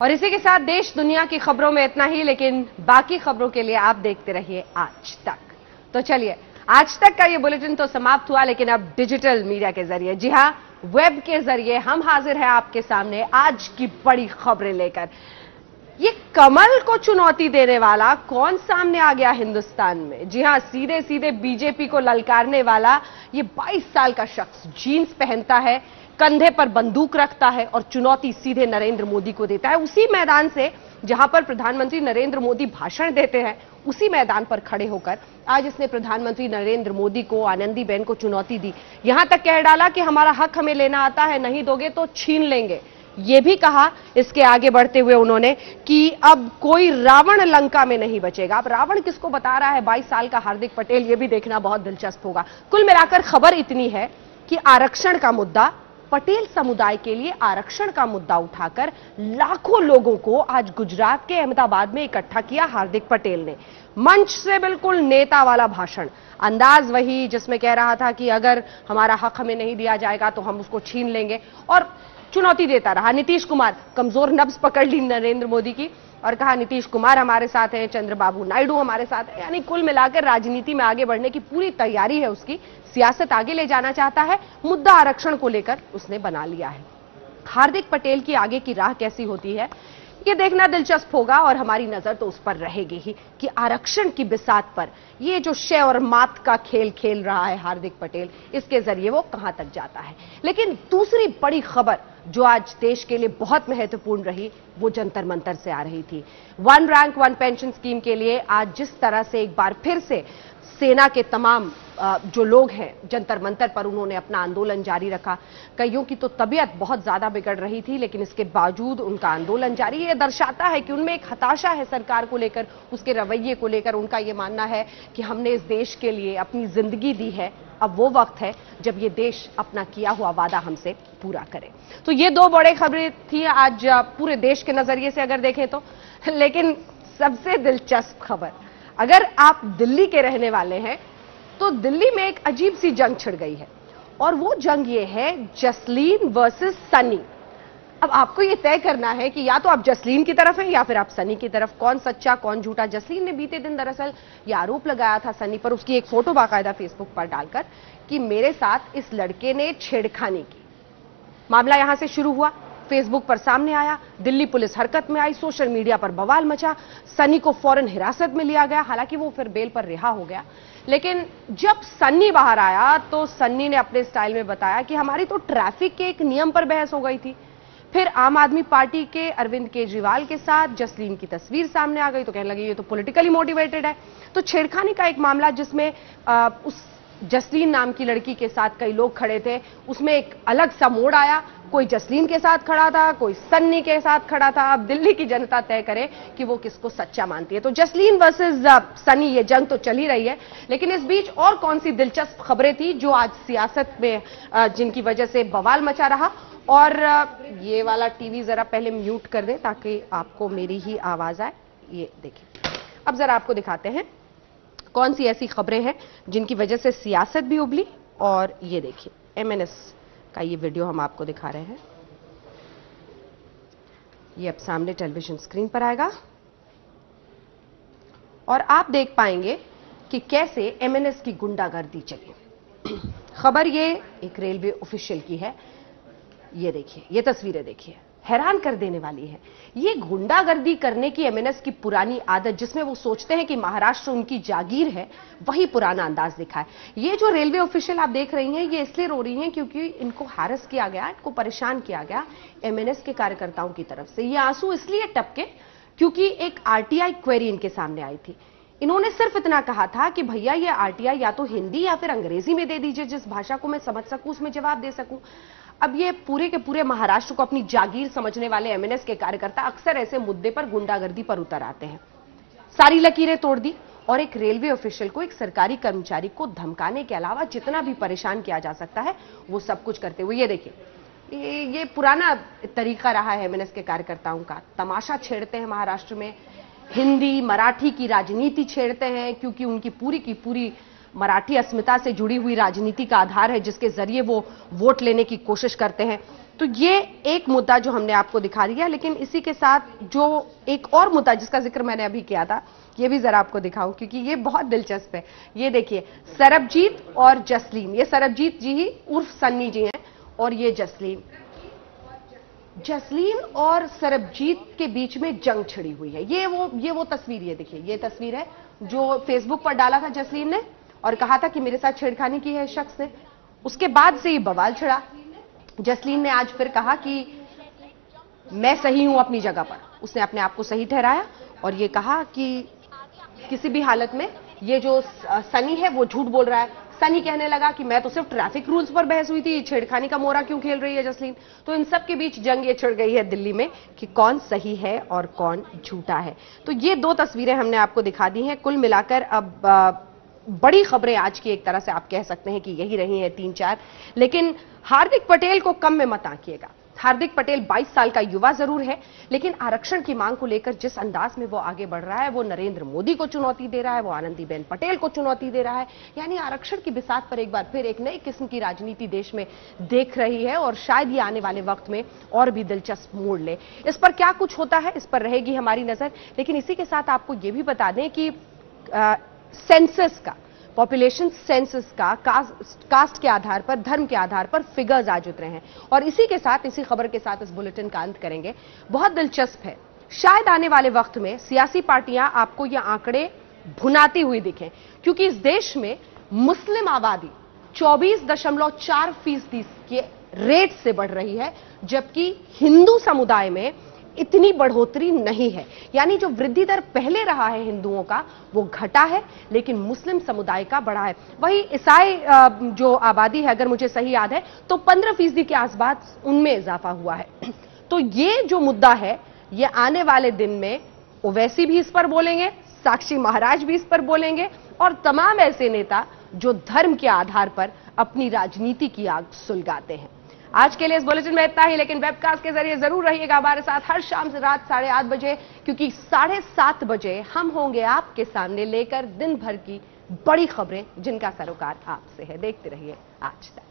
और इसी के साथ देश दुनिया की खबरों में इतना ही, लेकिन बाकी खबरों के लिए आप देखते रहिए आज तक। तो चलिए, आज तक का ये बुलेटिन तो समाप्त हुआ, लेकिन अब डिजिटल मीडिया के जरिए, जी हां, वेब के जरिए हम हाजिर हैं आपके सामने आज की बड़ी खबरें लेकर। ये कमल को चुनौती देने वाला कौन सामने आ गया हिंदुस्तान में? जी हां, सीधे सीधे बीजेपी को ललकारने वाला ये 22 साल का शख्स जीन्स पहनता है, कंधे पर बंदूक रखता है और चुनौती सीधे नरेंद्र मोदी को देता है। उसी मैदान से जहां पर प्रधानमंत्री नरेंद्र मोदी भाषण देते हैं, उसी मैदान पर खड़े होकर आज इसने प्रधानमंत्री नरेंद्र मोदी को, आनंदीबेन को चुनौती दी। यहां तक कह डाला कि हमारा हक हमें लेना आता है, नहीं दोगे तो छीन लेंगे। ये भी कहा इसके आगे बढ़ते हुए उन्होंने कि अब कोई रावण लंका में नहीं बचेगा। अब रावण किसको बता रहा है 22 साल का हार्दिक पटेल, ये भी देखना बहुत दिलचस्प होगा। कुल मिलाकर खबर इतनी है कि आरक्षण का मुद्दा, पटेल समुदाय के लिए आरक्षण का मुद्दा उठाकर लाखों लोगों को आज गुजरात के अहमदाबाद में इकट्ठा किया हार्दिक पटेल ने। मंच से बिल्कुल नेता वाला भाषण, अंदाज वही जिसमें कह रहा था कि अगर हमारा हक हमें नहीं दिया जाएगा तो हम उसको छीन लेंगे, और चुनौती देता रहा। नीतीश कुमार, कमजोर नब्ज पकड़ ली नरेंद्र मोदी की और कहा नीतीश कुमार हमारे साथ हैं, चंद्रबाबू नायडू हमारे साथ है। यानी कुल मिलाकर राजनीति में आगे बढ़ने की पूरी तैयारी है उसकी, सियासत आगे ले जाना चाहता है, मुद्दा आरक्षण को लेकर उसने बना लिया है। हार्दिक पटेल की आगे की राह कैसी होती है ये देखना दिलचस्प होगा, और हमारी नजर तो उस पर रहेगी ही कि आरक्षण की बिसात पर ये जो शय और मात का खेल खेल रहा है हार्दिक पटेल, इसके जरिए वो कहां तक जाता है। लेकिन दूसरी बड़ी खबर जो आज देश के लिए बहुत महत्वपूर्ण रही, वो जंतर मंतर से आ रही थी। One rank one pension scheme के लिए आज जिस तरह से एक बार फिर से सेना के तमाम जो लोग हैं जंतर मंतर पर, उन्होंने अपना आंदोलन जारी रखा। कईयों की तो तबीयत बहुत ज्यादा बिगड़ रही थी, लेकिन इसके बावजूद उनका आंदोलन जारी। ये दर्शाता है कि उनमें एक हताशा है सरकार को लेकर, उसके रवैये को लेकर। उनका ये मानना है कि हमने इस देश के लिए अपनी जिंदगी दी है, अब वो वक्त है जब ये देश अपना किया हुआ वादा हमसे पूरा करे। तो ये दो बड़े खबरें थी आज पूरे देश के नजरिए से अगर देखें तो। लेकिन सबसे दिलचस्प खबर, अगर आप दिल्ली के रहने वाले हैं तो दिल्ली में एक अजीब सी जंग छिड़ गई है, और वो जंग ये है जसलीन वर्सेस सनी। अब आपको ये तय करना है कि या तो आप जसलीन की तरफ हैं या फिर आप सनी की तरफ। कौन सच्चा कौन झूठा? जसलीन ने बीते दिन दरअसल ये आरोप लगाया था सनी पर, उसकी एक फोटो बाकायदा फेसबुक पर डालकर, कि मेरे साथ इस लड़के ने छेड़खानी की। मामला यहां से शुरू हुआ, फेसबुक पर सामने आया, दिल्ली पुलिस हरकत में आई, सोशल मीडिया पर बवाल मचा, सनी को फौरन हिरासत में लिया गया। हालांकि वो फिर बेल पर रिहा हो गया, लेकिन जब सन्नी बाहर आया तो सन्नी ने अपने स्टाइल में बताया कि हमारी तो ट्रैफिक के एक नियम पर बहस हो गई थी। फिर आम आदमी पार्टी के अरविंद केजरीवाल के साथ जसलीन की तस्वीर सामने आ गई तो कहने लगे ये तो पॉलिटिकली मोटिवेटेड है। तो छेड़खानी का एक मामला जिसमें उस जसलीन नाम की लड़की के साथ कई लोग खड़े थे, उसमें एक अलग सा मोड़ आया। कोई जसलीन के साथ खड़ा था, कोई सन्नी के साथ खड़ा था। अब दिल्ली की जनता तय करे कि वो किसको सच्चा मानती है। तो जसलीन वर्सेस सनी, ये जंग तो चली रही है, लेकिन इस बीच और कौन सी दिलचस्प खबरें थी जो आज सियासत में जिनकी वजह से बवाल मचा रहा। और ये वाला टीवी जरा पहले म्यूट कर दें ताकि आपको मेरी ही आवाज आए। ये देखिए, अब जरा आपको दिखाते हैं कौन सी ऐसी खबरें हैं जिनकी वजह से सियासत भी उबली। और ये देखिए, एमएनएस का ये वीडियो हम आपको दिखा रहे हैं, ये अब सामने टेलीविजन स्क्रीन पर आएगा और आप देख पाएंगे कि कैसे एमएनएस की गुंडागर्दी चली। खबर ये एक रेलवे ऑफिशियल की है। ये देखिए, ये तस्वीरें देखिए, हैरान कर देने वाली है। ये गुंडागर्दी करने की एमएनएस की पुरानी आदत, जिसमें वो सोचते हैं कि महाराष्ट्र उनकी जागीर है, वही पुराना अंदाज दिखा है। ये जो रेलवे ऑफिशियल आप देख रही हैं, ये इसलिए रो रही हैं क्योंकि इनको हैरेस किया गया, इनको परेशान किया गया एमएनएस के कार्यकर्ताओं की तरफ से। ये आंसू इसलिए टपके क्योंकि एक आरटीआई क्वेरी इनके सामने आई थी। इन्होंने सिर्फ इतना कहा था कि भैया ये आरटीआई या तो हिंदी या फिर अंग्रेजी में दे दीजिए, जिस भाषा को मैं समझ सकूं उसमें जवाब दे सकूं। अब ये पूरे के पूरे महाराष्ट्र को अपनी जागीर समझने वाले एमएनएस के कार्यकर्ता अक्सर ऐसे मुद्दे पर गुंडागर्दी पर उतर आते हैं। सारी लकीरें तोड़ दी और एक रेलवे ऑफिशियल को, एक सरकारी कर्मचारी को धमकाने के अलावा जितना भी परेशान किया जा सकता है वो सब कुछ करते हुए। ये देखिए, ये पुराना तरीका रहा है एमएनएस के कार्यकर्ताओं का। तमाशा छेड़ते हैं महाराष्ट्र में, हिंदी मराठी की राजनीति छेड़ते हैं, क्योंकि उनकी पूरी की पूरी मराठी अस्मिता से जुड़ी हुई राजनीति का आधार है जिसके जरिए वो वोट लेने की कोशिश करते हैं। तो ये एक मुद्दा जो हमने आपको दिखा दिया, लेकिन इसी के साथ जो एक और मुद्दा जिसका जिक्र मैंने अभी किया था, ये भी जरा आपको दिखाऊं क्योंकि ये बहुत दिलचस्प है। ये देखिए, सरबजीत और जसलीन, ये सरबजीत जी ही उर्फ सन्नी जी हैं और ये जसलीन। जसलीन और सरबजीत के बीच में जंग छिड़ी हुई है। ये वो तस्वीर, ये देखिए, ये तस्वीर है जो फेसबुक पर डाला था जसलीन ने और कहा था कि मेरे साथ छेड़खानी की है इस शख्स ने। उसके बाद से ये बवाल छिड़ा। जसलीन ने आज फिर कहा कि मैं सही हूं अपनी जगह पर। उसने अपने आप को सही ठहराया और ये कहा कि किसी भी हालत में ये जो सनी है वो झूठ बोल रहा है। सनी कहने लगा कि मैं तो सिर्फ ट्रैफिक रूल्स पर बहस हुई थी, छेड़खानी का मोहरा क्यों खेल रही है जसलीन। तो इन सब के बीच जंग ये छिड़ गई है दिल्ली में कि कौन सही है और कौन झूठा है। तो ये दो तस्वीरें हमने आपको दिखा दी हैं। कुल मिलाकर अब बड़ी खबरें आज की एक तरह से आप कह सकते हैं कि यही रही हैं 3-4। लेकिन हार्दिक पटेल को कम में मत आंकिएगा। हार्दिक पटेल 22 साल का युवा जरूर है, लेकिन आरक्षण की मांग को लेकर जिस अंदाज में वो आगे बढ़ रहा है, वो नरेंद्र मोदी को चुनौती दे रहा है, वो आनंदीबेन पटेल को चुनौती दे रहा है। यानी आरक्षण की बिसात पर एक बार फिर एक नई किस्म की राजनीति देश में देख रही है और शायद ये आने वाले वक्त में और भी दिलचस्प मोड़ ले। इस पर क्या कुछ होता है, इस पर रहेगी हमारी नजर। लेकिन इसी के साथ आपको ये भी बता दें कि सेंसस का, पॉपुलेशन सेंसस का कास्ट के आधार पर, धर्म के आधार पर फिगर्स आज उतरे हैं। और इसी के साथ, इसी खबर के साथ इस बुलेटिन का अंत करेंगे। बहुत दिलचस्प है, शायद आने वाले वक्त में सियासी पार्टियां आपको ये आंकड़े भुनाती हुई दिखें, क्योंकि इस देश में मुस्लिम आबादी 24.4% के रेट से बढ़ रही है, जबकि हिंदू समुदाय में इतनी बढ़ोतरी नहीं है। यानी जो वृद्धि दर पहले रहा है हिंदुओं का वो घटा है, लेकिन मुस्लिम समुदाय का बढ़ा है। वही ईसाई जो आबादी है, अगर मुझे सही याद है तो 15% के आसपास उनमें इजाफा हुआ है। तो ये जो मुद्दा है, ये आने वाले दिन में ओवैसी भी इस पर बोलेंगे, साक्षी महाराज भी इस पर बोलेंगे और तमाम ऐसे नेता जो धर्म के आधार पर अपनी राजनीति की आग सुलगाते हैं। आज के लिए इस बुलेटिन में इतना ही, लेकिन वेबकास्ट के जरिए जरूर रहिएगा हमारे साथ हर शाम से रात 8:30 बजे, क्योंकि 7:30 बजे हम होंगे आपके सामने लेकर दिन भर की बड़ी खबरें जिनका सरोकार आपसे है। देखते रहिए आज तक।